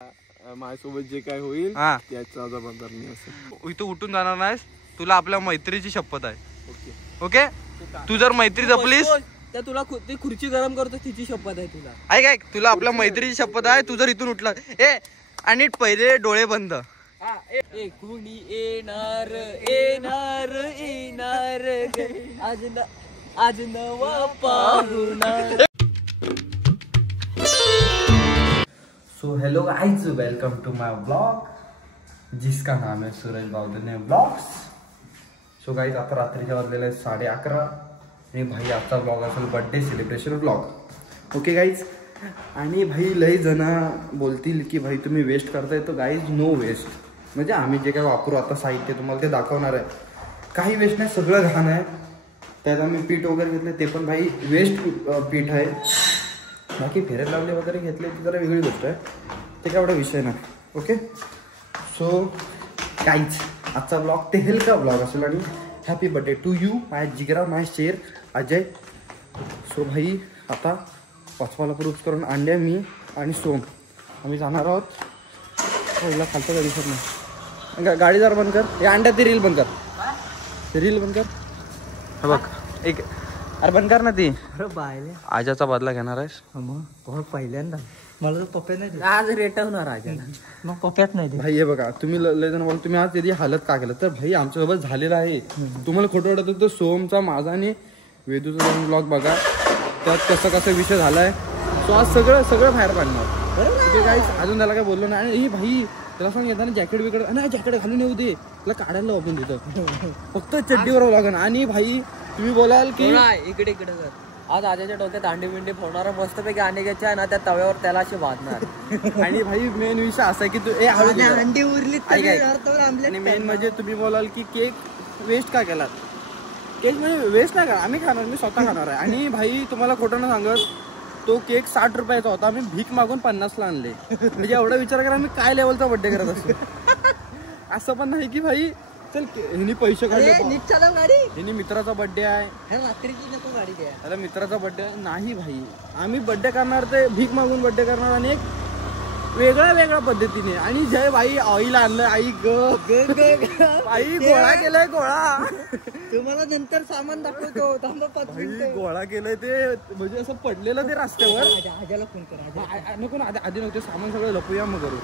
माझ्यासोबत जे काय होईल त्याचा जबाबदार मी असेल. तू उठून जाणार नाहीस. तुला आपल्या मैत्रीची शपथ आहे. ओके तू जर मैत्री जपलीस तर तुला ती खुर्ची गरम करतो तिची शपथ आहे तुला. ऐक तुला आपल्या मैत्रीची शपथ आहे. तू जर इथून उठला आणि पहिले डोळे बंद. कुणी येणार येणार येणार आज नवा पाहुणा. So hello guys, welcome to my blog जिसका नाम है Suraj Bavdhane blogs. So guys आता रात्रीच्या वाजलेले 11:30 आणि भाई आजचा ब्लॉग असेल birthday celebration blog. Okay guys. आणि भाई लई जण बोलतील की भाई तुम्ही वेस्ट करताय. तर गाइज नो वेस्ट. म्हणजे आम्ही जे काय वापरू आता साहित्य तुम्हाला ते दाखवणार आहे. काही वेस्ट नाही, सगळं घाण आहे. त्यात आम्ही पीठ वगैरे घेतले ते पण भाई वेस्ट पीठ आहे. बाकी फेरे लावले वगैरे घेतले ती जरा वेगळी गोष्ट आहे. ते काय एवढा विषय नाही. ओके सो काहीच आजचा ब्लॉग ते हेल्का ब्लॉग असेल. आणि happy birthday to you my जिगरा माय शेर अजय. सो भाई आता पाचवाला प्रूफ करून अंड्या मी आणि सोम आम्ही जाणार आहोत. पहिला खालचं गाडी दिसत नाही. गाडी जरा बंद कर. हे अंड्या ते रील बंद कर. ते रील बंद कर. बघ एक अरे बंद कर ना ती. आजाचा बदला घेणार आहेस मग पहिल्यांदा मला तर पप्प्यात नाही आज रेट होणार आजाला. मग पप्प्यात नाही भाई. हे बघा तुम्ही लय जण बोल तुम्ही आज त्याची हालत का केलं. तर भाई आमच्यासोबत झालेलं आहे. तुम्हाला खोटं वाटत तर सोमचा माझा आणि वेदूचा जाऊन ब्लॉग बघा. त्यात कसं विषय झालाय. सो आज सगळं बाहेर काढणार. ठीक आहे अजून त्याला काय बोललो नाही. आणि भाई त्याला सांग येताना जॅकेट बिकेट आणि जॅकेट घालून येऊ दे. त्याला काढायला आपण तिथं फक्त चड्डीवर लागेल. आणि भाई तुम्ही बोलाल की इकडे आज आजाच्या डोक्यात अंडी बिंडी फोडणार मस्तपैकी अंड्याच्या आहे ना त्या तव्यावर त्याला असे वाजणार. आणि भाई मेन विषय असा आहे की तू अंडी उरली. आणि मेन म्हणजे तुम्ही बोलाल की केक वेस्ट का केला. केक म्हणजे वेस्ट नाही करा. आम्ही खाणार, मी स्वतः खाणार आहे. आणि भाई तुम्हाला खोटं ना सांगत तो केक 60 रुपयाचा होता. आम्ही भीक मागून 50ला आणले. म्हणजे एवढा विचार करा आम्ही काय लेवलचा बर्थडे करत असतो. असं पण नाही की भाई चल हिनी पैसे काढले हिनी मित्राचा बर्थडे आहे रात्रीची नको गाडी द्या त्याला मित्राचा बर्थडे नाही. भाई आम्ही बर्थडे करणार ते भीक मागून बर्थडे करणार. आणि एक वेगळ्या पद्धतीने. आणि जय बाई ऑइल आणलं. आई आई गोळा केलाय गोळा. तुम्हाला नंतर सामान दाखवतो. गोळा केलंय ते म्हणजे असं पडलेलं ते रस्त्यावर. आजाला फोन करा. नको ना आधी नको सामान सगळं लपूया मग करू.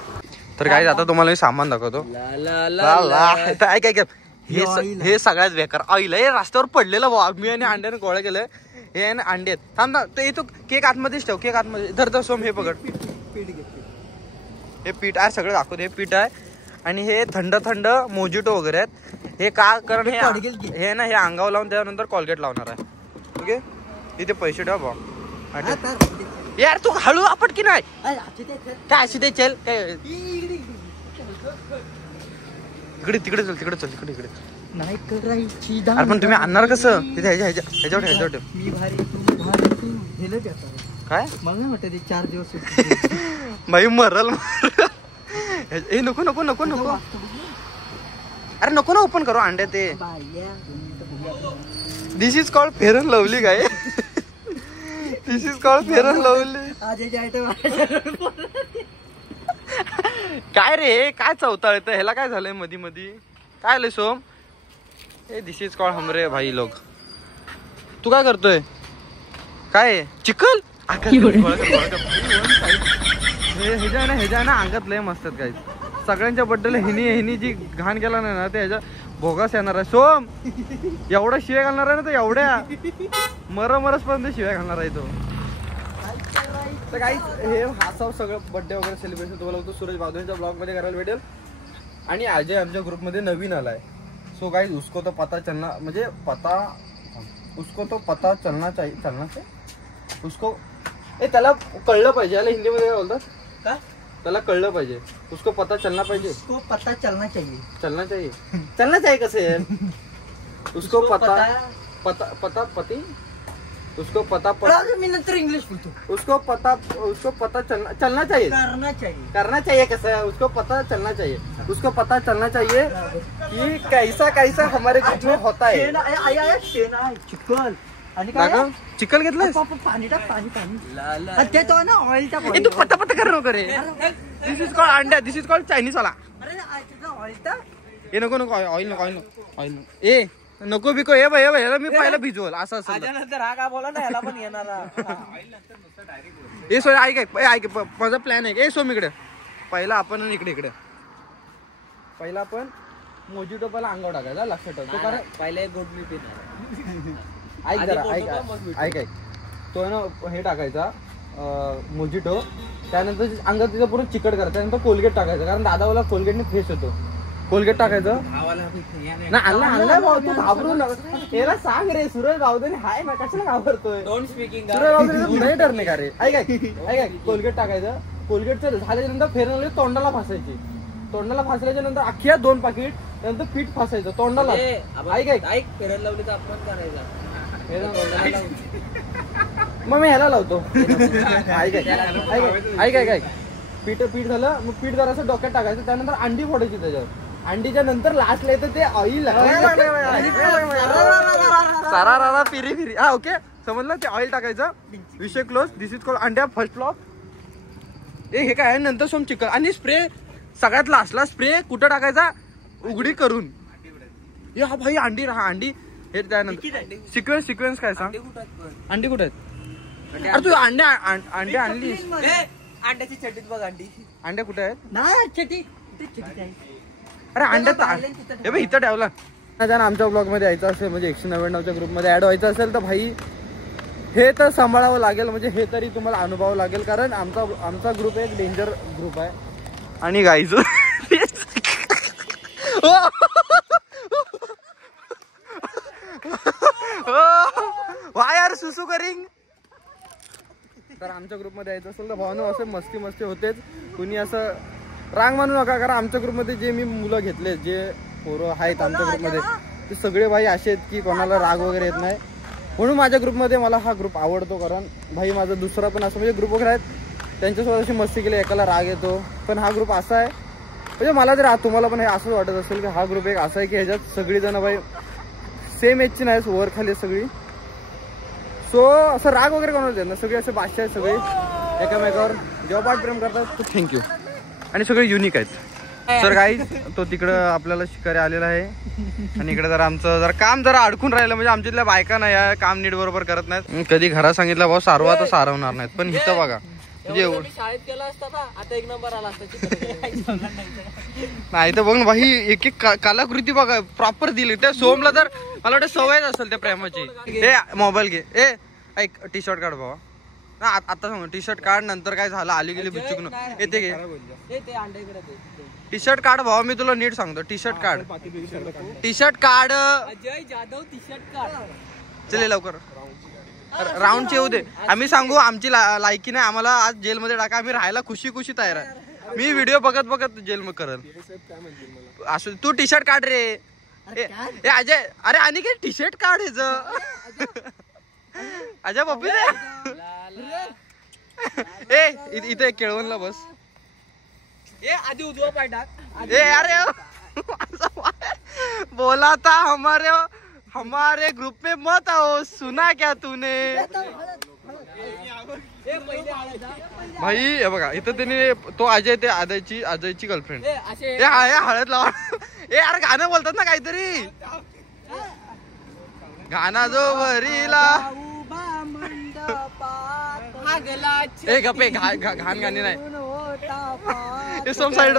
तर काय आता तुम्हाला मी सामान दाखवतो. ऐक हे सगळ्यात बेकार ऑइल आहे. रस्त्यावर पडलेलं मी आणि अंड्याने गोळा केलंय. हे आणि अंडे आहेत. थांब तो केक आतमध्येच ठेव. केक आतमध्ये धर सोम हे पकड. हे पीठ आहे सगळं दाखवतो. हे पीठ आहे आणि हे थंड मोजिटो वगैरे आहेत. हे का कारण हे ना हे अंगावर लावून त्यानंतर कोलगेट लावणार आहे. ओके इथे पैसे ठेवा भाऊ. यार तू हळू आपट की नाही काय अशी ते चल काय तिकडे चल तिकडे नाही करायची. पण तुम्ही आणणार कसं तिथे ह्याच्यावर काय मला नाही वाटत 4 दिवस बाई मरल. हे नको अरे नको ना ओपन करू अंड्या ते. This is called Fair and Lovely. काय this is called Fair and Lovely. काय रे काय चौताळ येतं ह्याला. काय झालंय मधी काय आलंय सोम. हे दिस इज कॉल्ड हमरे भाई लोक. तू काय करतोय. काय चिकल ह्याच्या ना अंगात लय मस्त आहेत. काय सगळ्यांच्या बड्डेला हिनी जी घाण केला नाही ना ते ह्याच्या भोगास येणार आहे. सोम एवढा शिव्या घालणार आहे ना. तर एवढ्या मरस पर्यंत शिव्या घालणार आहे तो. तर काही हे हा सगळं बर्थडे वगैरे सेलिब्रेशन तुम्हाला होतं सूरज बावधनेच्या ब्लॉग मध्ये करायला भेटेल. आणि अजय आमच्या ग्रुपमध्ये नवीन आलाय. सो गाइस उसको तो पता चलना म्हणजे उसको तो पता चलना चाहिए उसको त्याला कळलं पाहिजे. याला हिंदीमध्ये काय बोलतात काय त्याला कळलं पाहिजे. उसको पता चलना पाहिजे. उसको पता चलना चाहिए कसं आहे. उसको पता पती उसको पता मी नंतर इंग्लिश बोलतो. उसको पता चलना चाहिए करना चाहिए कसं है. उसको पता चलना चाहिए कि कैसा हमारे ग्रुप में होता है. चिकल आणि काय चिकल घेतलं पाणी टाक. पाणी ते तो ना ऑइलचा. तू पता कर नको रे. दिस इज कॉल्ड अंड्या, दिस इज कॉल्ड चायनीज वाला. ए नको नको ऑइल नको ऑइल नको ऑइल नको ए नको बिको ए भाई याला मी पहिला भिजवल असं असं. त्याच्यानंतर हा का बोला ना याला पण येणार. ए सो ऐक माझा प्लॅन आहे. ए सोम इकडे पहिला आपण इकडे पहिला आपण मोजिटो पहिला अंगावर टाकायचा. लक्षात ठेवतो कारण पहिले एक घोट मी पिणार. ऐक जरा ऐक तो आहे ना हे टाकायचा मोजिटो. त्यानंतर अंगात तिथं पूर्ण चिकट करायचं. त्यानंतर कोलगेट टाकायचं कारण दादावाला कोलगेटने फ्रेश होतो. कोलगेट टाकायचं ना आणला भाऊ तू घाबरू नका. याला सांग रे सूरज गावधने हाय ना कशाला घाबरतोय. डोंट स्पीकिंग सूरज गावधने नाही डरणे का रे. ऐक कोलगेट टाकायचं. कोलगेटचं झाल्यानंतर फेरवले तोंडाला फासायची. तोंडाला फासल्याच्या नंतर अख्ख्या 2 पाकिट त्यानंतर पीठ फासायचं तोंडाला. ऐक फेरन लावली तर अपमान करायचा. मग मी ह्याला लावतो. ऐक पीठ झालं. मग पीठ जरा असं डोक्यात टाकायचं. त्यानंतर अंडी फोडायची त्याच्यावर. अंडीच्या नंतर लास्टला येतं ते ऑइल. सारा फिरी हा ओके समजलं. ते ऑइल टाकायचं. विषय क्लोज. दिस इज कॉल्ड अंड्या फर्स्ट फ्लॉप. हे काय नंतर सोम चिकन आणि स्प्रे सगळ्यात लास्टला स्प्रे कुठं टाकायचा उघडी करून. हा भाई अंडी हे त्यानंतर सिक्वेन्स काय सांग. अंडी कुठे आहेत. अरे तू अंड्या आणली. अंड्याची चटीत बघ अंड्या कुठे आहेत. अरे अंड्यात इथं ठेवला. आमच्या ब्लॉग मध्ये यायचं असेल म्हणजे 199च्या ग्रुपमध्ये ऍड व्हायचं असेल तर भाई हे तर सांभाळावं लागेल. म्हणजे हे तरी तुम्हाला अनुभवावं लागेल कारण आमचा ग्रुप एक डेंजर ग्रुप आहे. आणि गाईज वाय आर सुसू करिंग. तर आमच्या ग्रुपमध्ये यायचं असेल तर भावनो असं मस्ती होतेच. कुणी असं रांग मानू नका कारण आमच्या ग्रुपमध्ये जे मी मुलं घेतले जे पोरं आहेत आमच्या ग्रुपमध्ये ते सगळे भाई असे आहेत की कोणाला राग वगैरे येत नाही. म्हणून माझ्या ग्रुपमध्ये मला हा ग्रुप आवडतो कारण भाई माझा दुसरा पण असं म्हणजे ग्रुप वगैरे आहेत त्यांच्यासोबत अशी मस्ती केली एकाला राग येतो. पण हा ग्रुप असा आहे म्हणजे मला जर तुम्हाला पण हे असंच वाटत असेल की हा ग्रुप एक असा आहे की ह्याच्यात सगळीजणं भाई सेम एजची नाही वर खाली सगळी. सो असं राग वगैरे कोणाला देत ना. सगळे असे भाषा आहेत सगळे एकामेकावर जेव्हा प्रेम करतात. खूप थँक्यू. आणि सगळे युनिक आहेत. तर गाईज तो तिकडं आपल्याला शिकारी आलेला आहे आणि इकडे जरा आमचं जरा काम जरा अडकून राहिलं. म्हणजे आमच्यातल्या बायका नाही या काम नीट बरोबर करत नाहीत. कधी घरात सांगितलं भाऊ सारवा तर सारवणार नाहीत. पण इथं बघा म्हणजे शाळेत गेला असता ना आता 1 नंबर आला असता. नाही तर बघ भाई एक कलाकृती बघा प्रॉपर दिली. त्या सोमला तर मला वाटतं सवयच असेल त्या प्रेमाची. हे मोबाईल घे. ऐक टी शर्ट काढ बाबा. आता सांग टी शर्ट काढ. नंतर काय झालं आली गेली बिचुकन येते घे. टी शर्ट काढ भावा. मी तुला नीट सांगतो. टी शर्ट काढ. अजय जाधव टी शर्ट काढ. चले लवकर राऊंडचे येऊ दे. आम्ही सांगू आमची लायकी नाही. आम्हाला आज जेलमध्ये टाका. आम्ही राहायला खुशी तयार आहे. मी व्हिडिओ बघत जेल मग करल. असू तू टी शर्ट काढ रे. ए अजय अरे आणि काय टी शर्ट काढ ह्याच. अजय पप्पी ए इथे केळवणला बस. ए आधी उजवा पाय टाक. ए अरे बोला था हमारे ग्रुप में मत आओ. सुना क्या तूने भाई. हे बघा इथं त्याने तो अजय ते अजयची गर्लफ्रेंड हळद लावा. ए अरे गाणं बोलतात ना काहीतरी. गाणं जो वरीला ए गप्पे घाण गाणी नाही. सोम साईड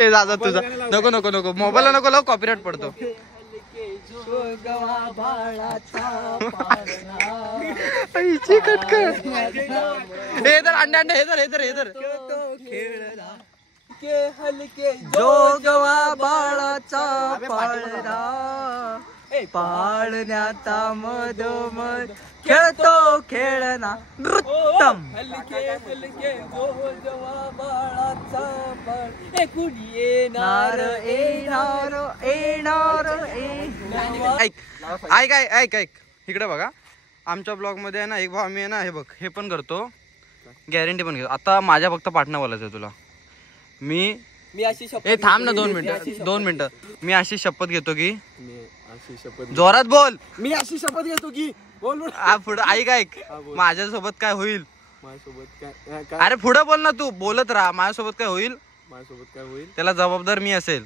ए दादा तुझा नको मोबाईलला नको लाव. कॉपीराइट पडतो. हे तर अंडे हे तर हलके जोगवा बाळाचा पाळणा पाळण्याचा मधोमध खेळतो खेळना नृत्यम. हलके जोगवा बाळाचा पाळ कुणी येणार. ऐक इकडे बघा. आमच्या ब्लॉग मध्ये आहे ना एक भाऊ आम्ही आहे ना हे बघ हे पण करतो. गॅरंटी पण घेतो. आता माझ्या फक्त पार्टनर बोलायचं तुला. मी अशी शपथ. ए थांब ना 2 मिनिटं. मी अशी शपथ घेतो की जोरात बोल. मी अशी शपथ घेतो की बोल पुढं ऐक ऐक. माझ्यासोबत काय होईल? माझ्यासोबत काय अरे पुढं बोल ना, तू बोलत राहा. माझ्यासोबत काय होईल? माझ्यासोबत काय होईल त्याला जबाबदार मी असेल.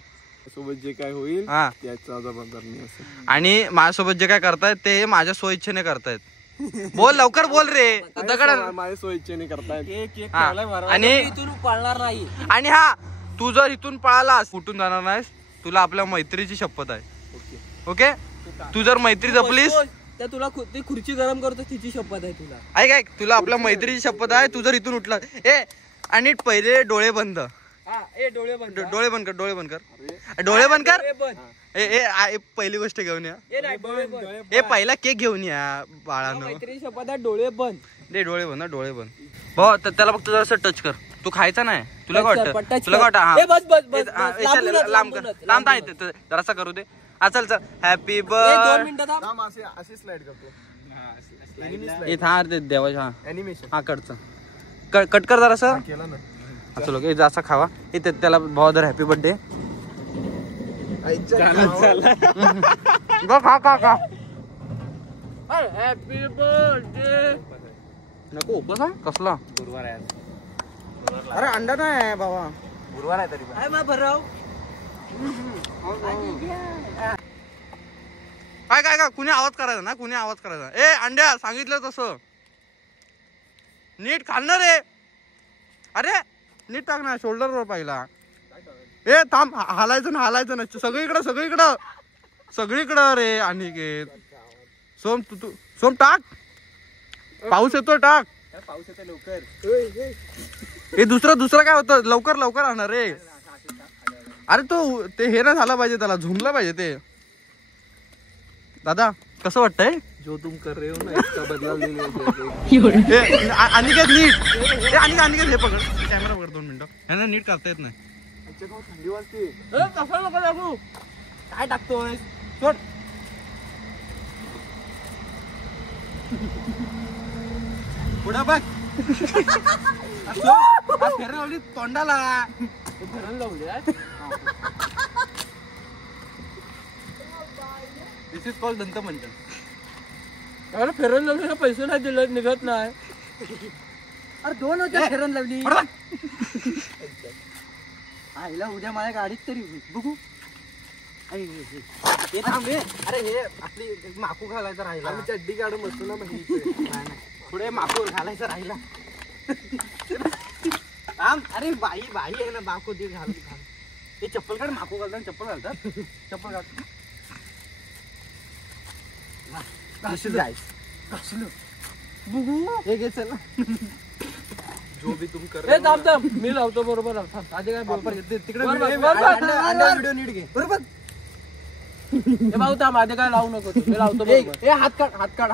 सोबत जे काय होईल हा, त्याचा जबाबदार मी असेल. आणि माझ्यासोबत जे काय करतायत ते माझ्या स्वइच्छेने करतायत. बोल लवकर बोल रे. दगड माझ्या सोयीच्छेने करतायत. आणि इथून पळणार नाही. आणि हा, तू जर इथून पळालास कुठून जाणार नाहीस. तुला आपल्या मैत्रीची शपथ आहे. ओके, तू जर मैत्री जपलीस तर तुला ती खुर्ची गरम करतो तिची शपथ आहे तुला. ऐक ऐक, तुला आपल्या मैत्रीची शपथ आहे. तू जर इथून उठला आणि पहिले डोळे बंद. डोळे बंद. डोळे बंद कर. डोळे बंद कर. डोळे बंद कर. पहिली गोष्ट घेऊन या. पहिला केक घेऊन या बाळानं. मैत्रीची शपथ आहे. डोळे बंद. डोळे बंद. डोळे बंद. भाऊ त्याला फक्त जरासं टच कर. तू खायचा नाही. तुला काय वाटतं? तुला काय वाटतं? लांब कर. लांब नाही जरासा करू दे. चल चल. Happy birthday. अशी स्लाइड करतो. देवाच्या. एनिमेशन. हा कडचं कट कर जरासं. केला ना. चलो जास्त खावा. त्याला भाऊ दर हॅपी बर्थडे. खा खा खा. Happy birthday. नको बस. कसला गुरुवार आहे. अरे अंडा नाही बाबा. गुरुवार आहे तरी काय काय काय कुणी आवाज करायचा ना. कुणी आवाज करायचा. अंड्या सांगितलं तसं नीट खाणार रे. अरे नीट टाक ना शोल्डरवर पहिला. थांब. हालायचं ना सगळीकडं रे. अनिकेत सोम तू सोम टाक. पाऊस येतो टाक. पाऊस येतो लवकर. दुसरं काय होतं. लवकर आणणार रे. अरे तो ते हे ना झाला पाहिजे. त्याला झुमलं पाहिजे ते. दादा कसं वाटतंय? जो तुम कर रहे हो ना इसका बदला लेने. अनिकेत नीट. अनिकेत हे पकड. कॅमेरा पकड 2 मिनिटं. ह्यांना नीट करता येत नाही. थंडी वाजते. कसं नको दाखवू. काय टाकतोय? सोड. पुढं बघ. फेरवली तोंडाला. दिस इज कॉल्ड दंतमंजन. अरे फेरन लावली पैसे नाही दिले निघत नाही. अरे 2 होत्या फेरन लावली. आईला उद्या माझ्या गाडीत तरी बघू. अरे हे आपली माकू घालायचं राहिला. आम्ही चड्डी काढून बसतो ना. पुढे माकू घालायचं राहिला. अरे बाई आहे ना. माकू दे घाल. हे चप्पल काढ. माकू घालतात. चप्पल घालतात. चप्पल घाल. बघू. हे घे चल. जो भी तुम कर. थांब मी लावतो बरोबर. आधी काय बरोबर तिकडे व्हिडिओ नीट घे. बरोबर. भाऊ थांब. आधी काय लावू नको. मी लावतो. हात काढ.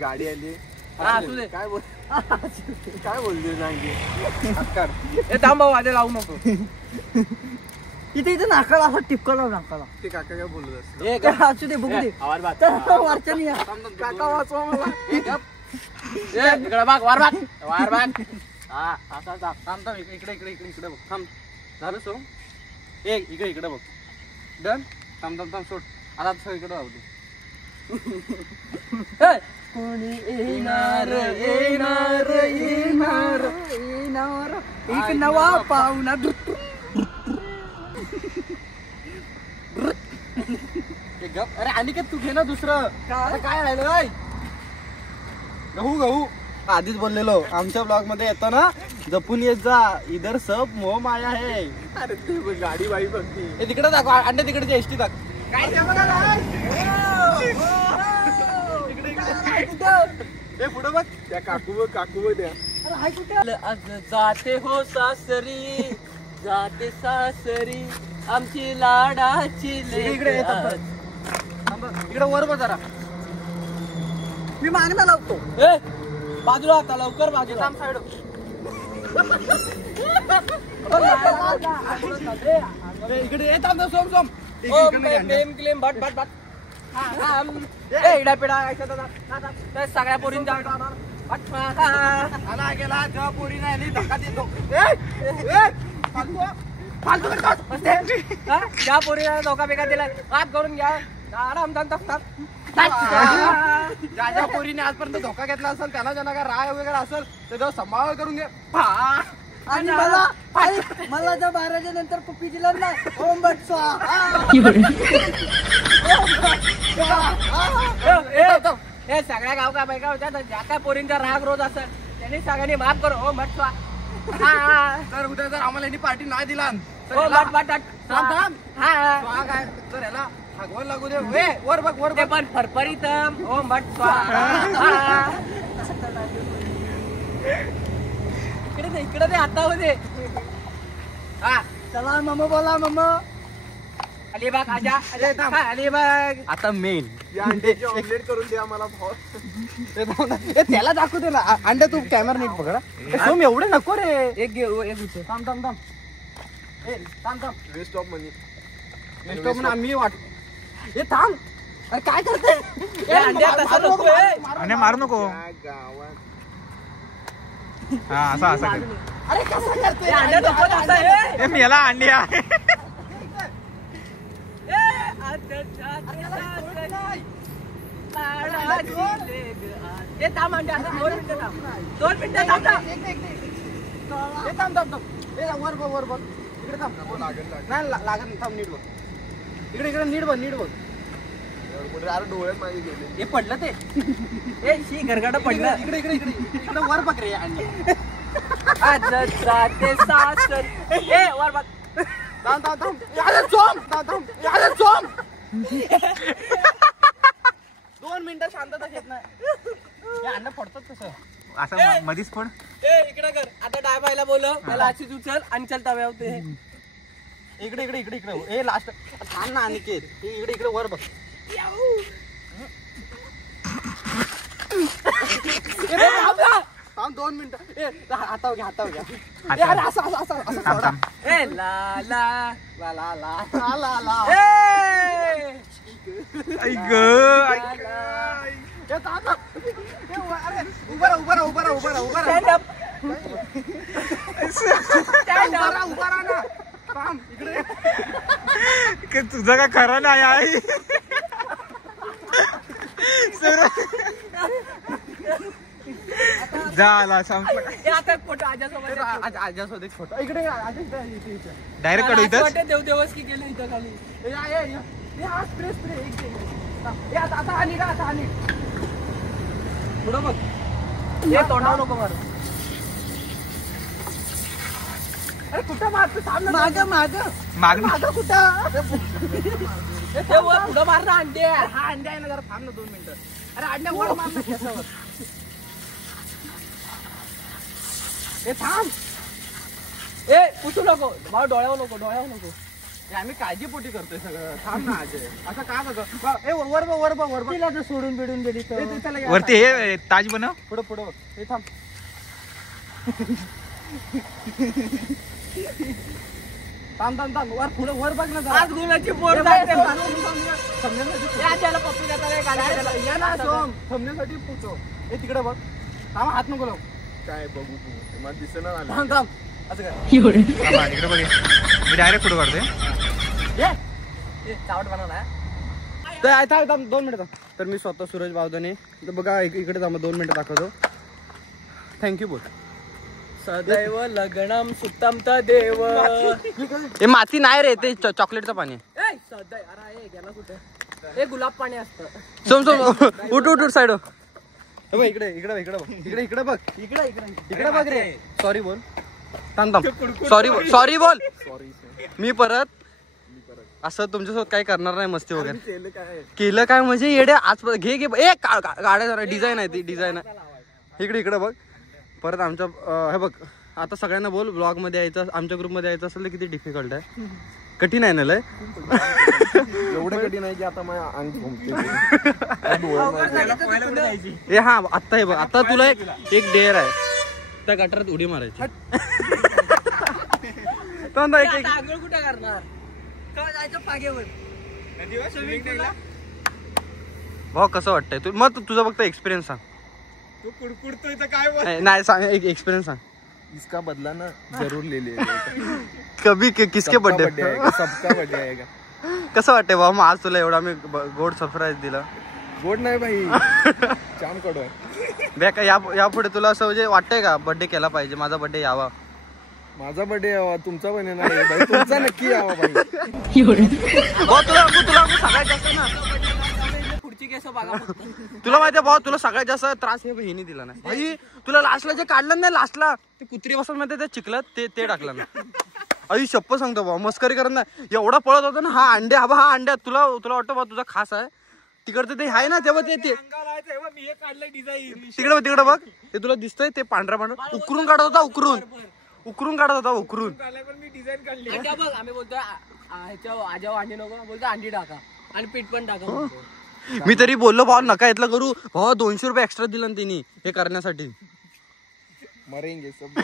गाडी आली. असू दे. काय बोलते सांगे. हात काढ. थांब भाऊ. आधी लावू नको. इथे नाकाला असं टिपकला नाकाला. ते काका काय बोलत असत. असू दे बघू दे. वरच्यानी काका वाचवा मला. इकडे बघ. वार बाग. थांब इकडे बघ. थांब झालं सो. इकडे बघ. डन. थांब सोड. आता इकडे राहू. कोणी येणार एक नवा पाहुणा. अरे अनिकेत तू घे ना दुसरं. काय राहिलं. गहू आधीच बोललेलो. आमच्या ब्लॉग मध्ये येतो ना. जपून येत जा. इधर सब मोह माया है. अरे ते गाडी बाई बघते. तिकडे दाखव. अंडे तिकडे एसटी दाखव. काय पुढे बघ. त्या काकू द्या. जाते हो सासरी. जाते सासरी आमची लाडाची. इकडे वर बघ जरा. मी मागणं लावतो. बाजूला आता लवकर. बाजूला साईड. इकडे येतात सोम. क्लेम भट इडा पिडा सगळ्या पोरींचा गेला. जेव्हा पोरी नाही धक्का देतो. त्या पोरीला धोका बेका दिलाय. हात करून घ्या. आराम. ज्या ज्या पोरीने आजपर्यंत धोका घेतला असेल त्याला ज्यांना काय राय वगैरे असेल त्याच्यावर सांभाळ करून घे. आणि मला जर 12च्या नंतर कुपी दिलं ना ओम भट स्वाहा. हे सगळ्या गाव का बायका होत्या ज्या काय पोरींचा राग रोज असेल त्यांनी सगळ्यांनी माफ करो ओम भट स्वाहा. तर उद्या जर आम्हाला यांनी पार्टी नाही दिला ओम भट भट थांब हा काय तर याला भागवायला लागू दे. वर बघ वर ते बघ. पण फरफरीत ओम भट स्वाहा. इकडे ते आता होते. हा चला मम्मा बोला मम्मा. अलिबाग आजा अलिबाग. आता मेन या अंड्याची ऑमलेट करून द्या मला भाऊ. त्याला दाखवू दे ना. अंडे तू कॅमेरा नीट पकडा. सोम एवढे नको रे. एक घेऊ एक उचल. थांब थांब वेस्ट ऑफ मनी. मी वाट हे थांब. अरे काय करते आणि मारू नको. गावात हा असं असं कर. अरे कसं करते अंड्या नको असं आहे. ए, मी याला अंडी आहे. हे थांब अंडे आता 2 मिनिटं थांब. 2 मिनिटं थांब ना. हे थांब हे वर बघ इकडे थांब. नाही लागत नाही. थांब नीट बघ. इकडे नीट बघ. अरे डोळ्यात माझे गेले. हे पडलं ते. ए शी गरगाडा पडलं. इकडे वर बघ रे अंडी. आज जाते सासर. ए वर बघ. थांब. याला चोम. 2 मिनिटं शांतता घेत नाही. हे अंडा पडतात कसं असं मधीच पण. ए इकडे कर. आता डायबायला बोलव. त्याला अशीच उचल आणि चल तव्यावर ते. इकडे ए लास्ट थांब ना अनिकेत. इकडे वर बघ. थांब 2 मिनिटं. ए हातावर घ्या. ए, अरे असं थांब थांब. ए ला ला ला. ए ऐक ए थांब. ए, अरे उभा राहा. Stand up. उभा राहा ना. थांब इकडे. तुझं काय खरं नाही आई. झाला संपला. हे आता फोटो आजासोबत. आजासोबत एक फोटो. इकडे डायरेक्ट कडू इथं. वाटत देवदेवस की गेलं इथं खाली. आता आणि पुढं बघ. हे तोंडावर नको मार. अरे कुठं मारतो? सामने मागणी कुठं? हे वर पुढं मार ना अंडे. हा अंडा आहे ना. जरा थांब ना 2 मिनिटं. अरे अंड्या वर मार ना केसावर. हे थांब. ए पुसू नको भाऊ. डोळ्यावर नको. हे आम्ही काळजीपोटी करतोय सगळं. थांब ना अजय. असं का बघ. ए वर बघ. तिला तर सोडून बिडून गेली तर. त्याला घ्या. वरती हे ताज बनव. पुढं बघ. हे थांब. थांब. वर बघ ना जरा. आज गुलाची पोर जाते. त्याला पप्पी देता या ना सोम. थांबण्यासाठी पुढतो. हे तिकडे बघ. थांब हात नको लावू. काय बघू तू मला दिसेना आलं. थांब. असं काय इकडे बघ. मी डायरेक्ट फोटो काढतोय. चावट बनवला. तर 2 मिनिटं. तर मी स्वतः सूरज बावधने. तर बघा इकडे थांबा 2 मिनिटं दाखवतो. थँक्यू बोल. सदैव लग्नम सुतम तदेव. हे माती नाही रे. ते चॉकलेटचं पाणी. ए सदैव. अरे गेला कुठे. हे गुलाब पाणी असतं. सोम उठ साईड. इकडे बघ रे. सॉरी बोल. थांब. सॉरी बोल. मी परत असं तुमच्यासोबत काही करणार नाही. मस्ती वगैरे केलं काय म्हणजे येडे. आज घे ए गाड्या जरा डिझाईन आहे. ती डिझाईन आहे. इकडे बघ. परत आमच्या हे बघ. आता सगळ्यांना बोल ब्लॉग मध्ये यायचं. आमच्या ग्रुप मध्ये यायचं असेल तर किती डिफिकल्ट आहे. कठीण आहे ना लय. एवढं कठीण आहे की आता माझ्या अंग घुमते. ए हा आत्ता हे बघ. आता तुला एक डेअर आहे. त्या गटारात उडी मारायची. आंघोळ कुठे करणार. जायचं पागेवर. भाऊ कसं वाटतंय तू. मग तुझा फक्त एक्सपिरियन्स सांग. तू कुडकुडतोय तर काय. नाही सांग. एक एक्सपिरियन्स सांग. इसका बदला ना जरूर ले ले. कभी किसके बर्थडे. सबका बर्थडे आएगा. कसं वाटतंय भाऊ. मग आज तुला एवढा मी गोड सरप्राईज दिला. गोड नाही भाई जाम कडू आहे. बे का यापुढे तुला असं म्हणजे वाटतंय का बर्थडे केला पाहिजे, माझा बर्थडे यावा? माझा बर्थडे यावा, तुमचा पण येणार आहे भाई, तुमचा नक्की यावा भाई. भाऊ तुला सगळ्यात जास्त ना, पुढची केस बघा. तुला माहितीये भाऊ, तुला सगळ्यात जास्त त्रास हे बहिणी दिला नाही भाई. तुला लास्टला जे काढलं नाही, लास्टला ते कुत्री बसून मध्ये ते चिखलात ते टाकलं ना. आई शप्प सांगतो भाऊ, मस्करी करत नाही. एवढा पळत होता ना हा अंड्या, हा अंड्या. तुला वाटतं भाऊ तुझा खास आहे तिकडचं ते आहे ना, तेव्हा ते तिकडे बघ, ते तुला दिसतंय ते पांढरा उकरून काढत होता, उकरून काढत होता. आम्ही बोलतो आजाव अंडी नको, बोलतो अंडी टाका आणि पीठ पण टाका. मी तरी बोललो भाऊ नका इथलं करू. भाऊ 200 रुपये एक्स्ट्रा दिला ना तिने हे करण्यासाठी. मरेंगे सब.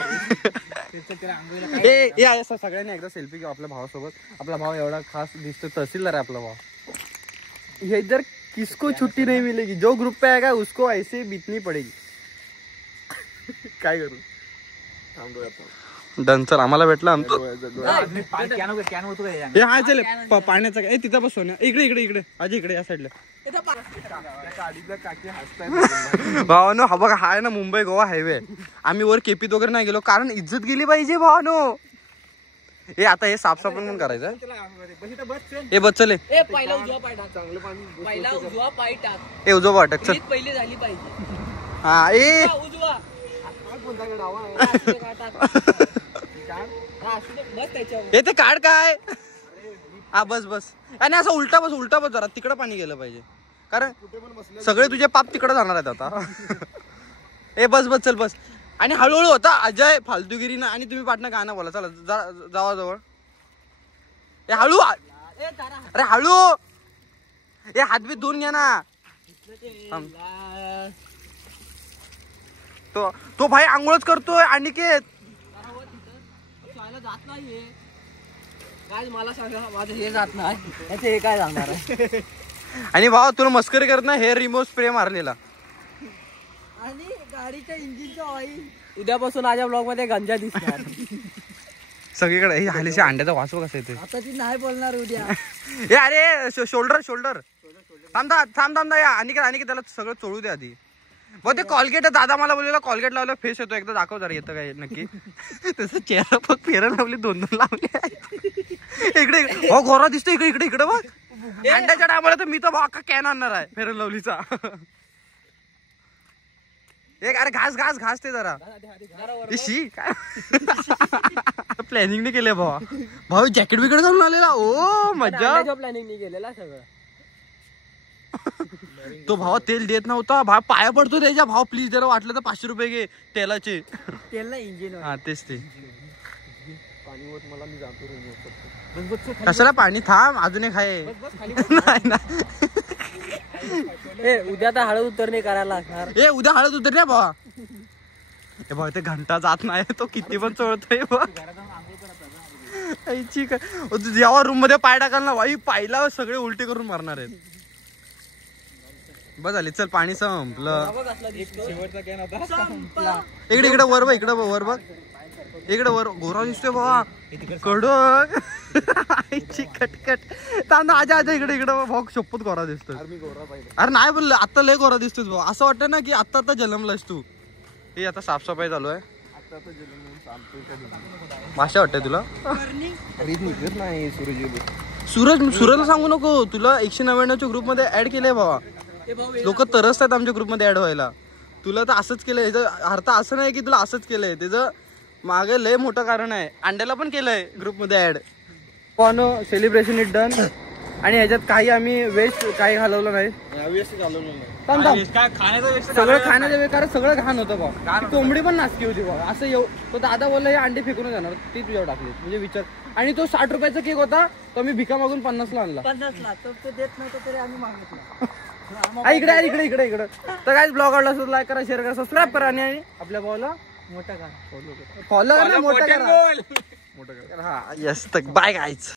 सगळ्यांनी एकदा सेल्फी घेऊ आपल्या भावासोबत. आपला भाव एवढा खास दिसतो, तहसीलदार आहे आपला भाव. हे जर किसको छुट्टी नहीं मिलेगी, जो ग्रुप पे आएगा उसको ऐसे बीतनी पडेगी. काय करू? डन. चल आम्हाला भेटला हे हा चल पाण्याचा काय तिथं बस सोन्या. इकडे आज इकडे या साईडला भावानो. हा बघा, हा आहे ना मुंबई गोवा हायवे. आम्ही वर केपीत वगैरे नाही गेलो कारण इज्जत गेली पाहिजे भावानो. हे आता हे साफसफाई पण करायचं. हे बस चले, पहिला उजवा पाय टाक, चांगलं पाणी. पहिला उजवा पाय टाक, हे उजवा वाटक चल. पहिली झाली पाहिजे. हा ए उजवा हे ते काढ काय. हा बस आणि असं उलटा बस जरा. तिकडं पाणी गेलं पाहिजे कारण सगळे तुझे पाप तिकडे जाणार आहेत आता. ए बस चल बस. आणि हळूहळू होता अजय फालतूगिरी ना. आणि तुम्ही पाटणं गाणं बोला. चला जावा जवळ. ए हळू, अरे हळू. ए हातबीत धुवून घ्या ना. तो भाई आंघोळच करतोय. अनिकेत जात नाहीये काय, मला सांगा. माझं हे जात नाही, त्याचे हे काय जाणार आहे. आणि भाऊ तुला मस्करी करत ना, हे रिमोट स्प्रे मारलेला आणि गाडीच्या इंजिनचं ऑइल. उद्यापासून माझ्या ब्लॉग मध्ये गंजा दिसणार सगळीकडे. हे हल्लीचे अंड्याचा वास कसा येते. आता ती नाही बोलणार उद्या. हे अरे शोल्डर थांब या. आणि त्याला सगळं चोळू दे आधी. ते कॉलगेट दादा मला बोललेला कॉलगेट लावलं फेस येतो. एकदा दाखव जरा येतं काय नक्की. तसं चेहरा बघ, फेरं लावली 2 लावले. इकडे हो गोरा दिसतो. इकडे बघ. अंड्याच्या टायमाला तर मी तर अख्खा कॅन आणणार आहे फेरन लवलीचा. एक अरे घास ते जरा. शी काय प्लॅनिंग नाही केले भाऊ. जॅकेट बिकेट घालून आलेला. ओ मजा. प्लॅनिंग नाही केलेला सगळं. तो भाव तेल देत नव्हता. भाव पाया पडतो त्याच्या. भाव प्लीज जरा वाटलं तर 500 रुपये घे तेलाचे. तेल ना इंजिन. हा तेच ते. पाणी होत मला, मी जातो. कशाला पाणी. थांब अजून एक आहे. उद्या तर हळद उतरणे करायला लागणार. उद्या हळद उतरणे भावा. हे भाऊ ते घंटा जात नाही. तो किती पण चोळतोय जेव्हा रूम मध्ये पाय टाकाल ना भाई, पायला सगळे उलटे करून मारणार आहेत. बस झाली. चल पाणी संपलं. इकडे वर बघ. इकडे वर गोरा दिसतोय बाबा. कडक कटकट. आजा इकडे भाऊ शपथ गोरा दिसतोय. अरे नाही बोललं आता लय गोरा दिसतोय भाऊ. असं वाटतं ना की आता जन्मलास तू. हे आता साफसफाई चालू आहे. भाषा वाटतंय तुला. सूरजला सांगू नको. तुला 199च्या ग्रुप मध्ये ऍड केलंय बाबा. लोक तरसतात आमच्या ग्रुपमध्ये ऍड व्हायला. तुला तर असंच केलंय. अर्थ असं नाही की तुला असंच केलंय. त्याचं मागे लय मोठं कारण आहे. अंड्याला पण केलंय ग्रुपमध्ये ऍड. पण सेलिब्रेशन इज डन. आणि ह्याच्यात काही आम्ही वेस्ट काही घालवलं नाही. सगळं खाण्याचं बेकार, सगळं घाण होतं बा. कोंबडी पण नासकी होती बा. असं तो दादा बोलला हे अंडे फेकून जाणार, ती तुझ्यावर टाकली. म्हणजे विचार. आणि तो 60 रुपयाचा केक होता, तो मी भिका मागून 50ला आणला. 50ला तो देत नव्हतं तरी आम्ही मागितला. इकडे तर काय ब्लॉग आवडला असेल लाईक करा, शेअर करा, सबस्क्राईब करा. आणि आपल्या भावाला मोठा करा, फॉलो करा, मोठा करा. हा यस. Bye guys.